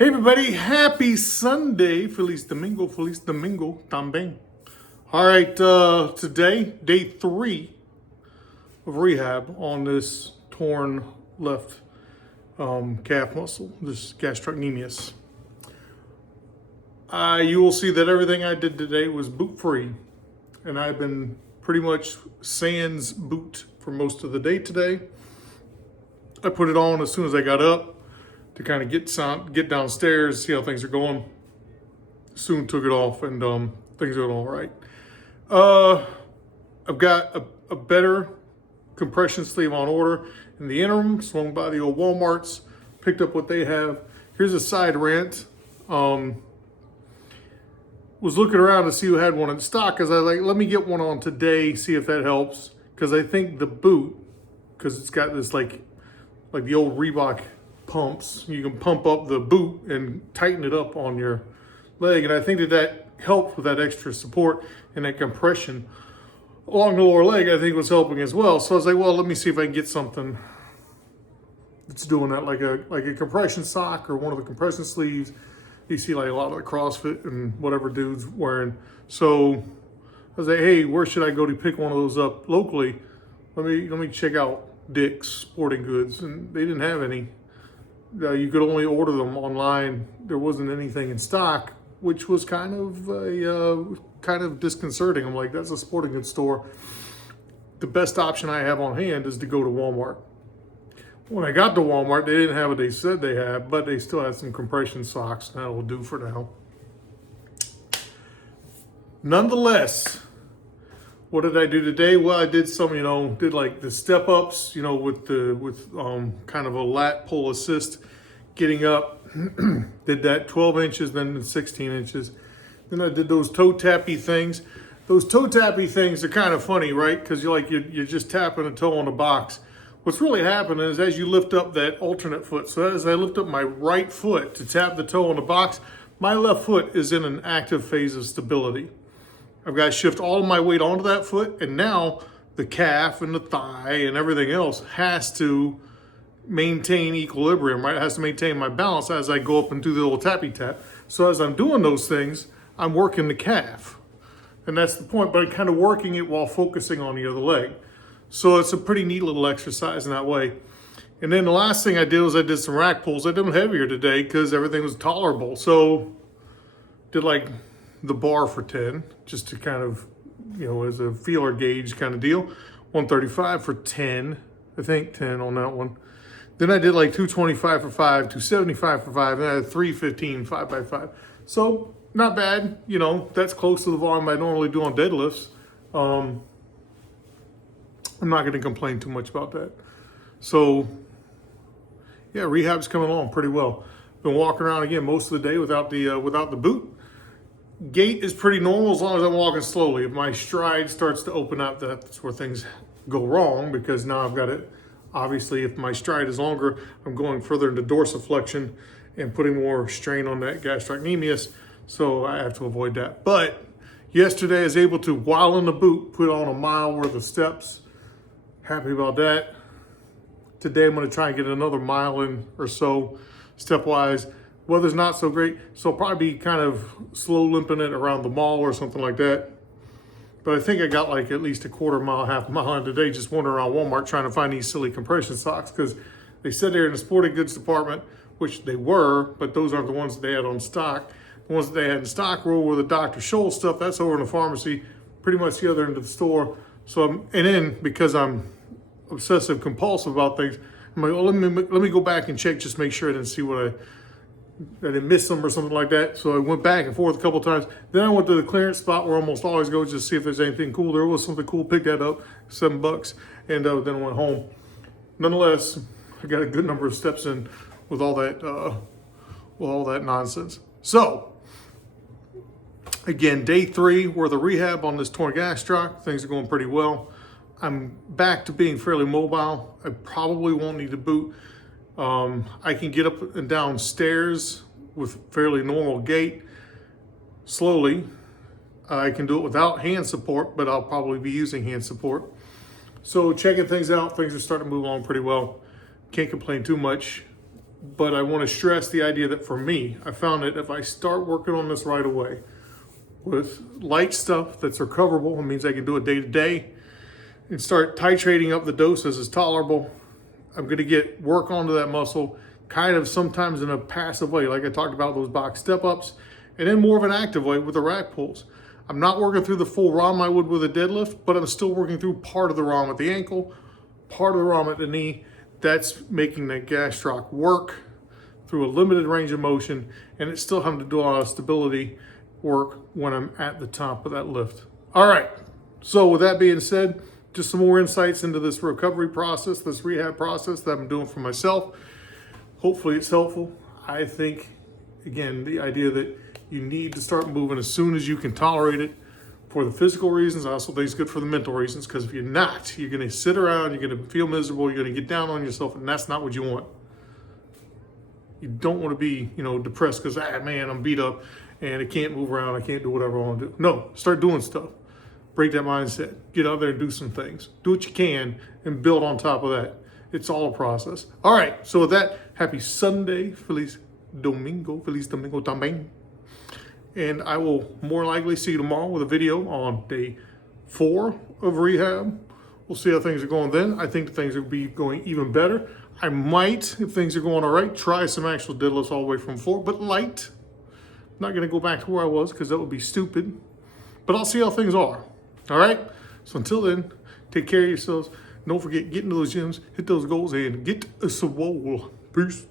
Hey everybody, happy Sunday. Feliz Domingo, também. All right, today, day 3 of rehab on this torn left calf muscle, this gastrocnemius. You will see that everything I did today was boot-free, and I've been pretty much sans boot for most of the day today. I put it on as soon as I got up to kind of get downstairs, see how things are going. Soon took it off, and things are going all right. I've got a better compression sleeve on order. In the interim, swung by the old Walmarts, picked up what they have. Here's a side rant. Was looking around to see who had one in stock, because I was like, let me get one on today, see if that helps. Because I think the boot, because it's got this like the old Reebok pumps, you can pump up the boot and tighten it up on your leg, and I think that helped with that extra support and that compression along the lower leg. I think was helping as well. So I was like, well, let me see if I can get something that's doing that, like a compression sock or one of the compression sleeves you see like a lot of the CrossFit and whatever dudes wearing. So I was like, hey, where should I go to pick one of those up locally? Let me check out Dick's Sporting Goods, and they didn't have any. You could only order them online. There wasn't anything in stock, which was kind of disconcerting. I'm like, that's a sporting goods store. The best option I have on hand is to go to Walmart. When I got to Walmart, they didn't have what they said they had, but they still had some compression socks. That will do for now. Nonetheless, what did I do today? Well, I did some, did like the step ups, with kind of a lat pull assist, getting up. Did that 12 inches, then 16 inches. Then I did those toe tappy things. Those toe tappy things are kind of funny, right? Because you're just tapping a toe on the box. What's really happening is as you lift up that alternate foot, so as I lift up my right foot to tap the toe on the box, my left foot is in an active phase of stability. I've got to shift all of my weight onto that foot, and now the calf and the thigh and everything else has to maintain equilibrium, right? It has to maintain my balance as I go up and do the little tappy tap. So as I'm doing those things, I'm working the calf. And that's the point, but I'm kind of working it while focusing on the other leg. So it's a pretty neat little exercise in that way. And then the last thing I did was I did some rack pulls. I did them heavier today because everything was tolerable. So did like the bar for 10, just to kind of, as a feeler gauge kind of deal. 135 for 10, I think 10 on that one. Then I did like 225 for 5, 275 for 5, and I had 315 5x5. So not bad, that's close to the volume I normally do on deadlifts. I'm not going to complain too much about that. So yeah, rehab's coming along pretty well. Been walking around again most of the day without the boot. Gait is pretty normal as long as I'm walking slowly. If my stride starts to open up, that's where things go wrong, because now I've got it. Obviously, if my stride is longer, I'm going further into dorsiflexion and putting more strain on that gastrocnemius. So I have to avoid that. But yesterday I was able to, while in the boot, put on a mile worth of steps. Happy about that. Today I'm going to try and get another mile in or so, stepwise. Weather's not so great, so I'll probably be kind of slow limping it around the mall or something like that. But I think I got like at least a quarter mile, half a mile in today, just wandering around Walmart trying to find these silly compression socks, because they said they're in the sporting goods department, which they were, but those aren't the ones that they had on stock. The ones that they had in stock were the Dr. Scholl stuff. That's over in the pharmacy, pretty much the other end of the store. So because I'm obsessive compulsive about things, I'm like, well, let me go back and check, just make sure I didn't see I didn't miss them or something like that. So I went back and forth a couple times. Then I went to the clearance spot where I almost always go, just to see if there's anything cool. There was something cool, picked that up, $7, and then I went home. Nonetheless, I got a good number of steps in with all that nonsense. So again, day 3, we're the rehab on this torn gastroc. Things are going pretty well. I'm back to being fairly mobile. I probably won't need a boot. I can get up and down stairs with fairly normal gait, slowly. I can do it without hand support, but I'll probably be using hand support. So checking things out, things are starting to move along pretty well. Can't complain too much. But I want to stress the idea that for me, I found that if I start working on this right away with light stuff that's recoverable, it means I can do it day to day, and start titrating up the doses as tolerable, I'm going to get work onto that muscle kind of sometimes in a passive way, like I talked about those box step ups, and then more of an active way with the rack pulls. I'm not working through the full ROM I would with a deadlift, but I'm still working through part of the ROM at the ankle, part of the ROM at the knee. That's making that gastroc work through a limited range of motion, and it's still having to do a lot of stability work when I'm at the top of that lift. All right, so with that being said, just some more insights into this recovery process, this rehab process that I'm doing for myself. Hopefully it's helpful. I think, again, the idea that you need to start moving as soon as you can tolerate it for the physical reasons. I also think it's good for the mental reasons, because if you're not, you're going to sit around, you're going to feel miserable, you're going to get down on yourself, and that's not what you want. You don't want to be, depressed because, man, I'm beat up and I can't move around, I can't do whatever I want to do. No, start doing stuff. Break that mindset. Get out there and do some things. Do what you can and build on top of that. It's all a process. All right, so with that, happy Sunday. Feliz Domingo también. And I will more likely see you tomorrow with a video on day 4 of rehab. We'll see how things are going then. I think things will be going even better. I might, if things are going all right, try some actual deadlifts all the way from 4, but light. I'm not going to go back to where I was because that would be stupid. But I'll see how things are. All right? So until then, take care of yourselves. Don't forget, get into those gyms, hit those goals, and get a swole. Peace.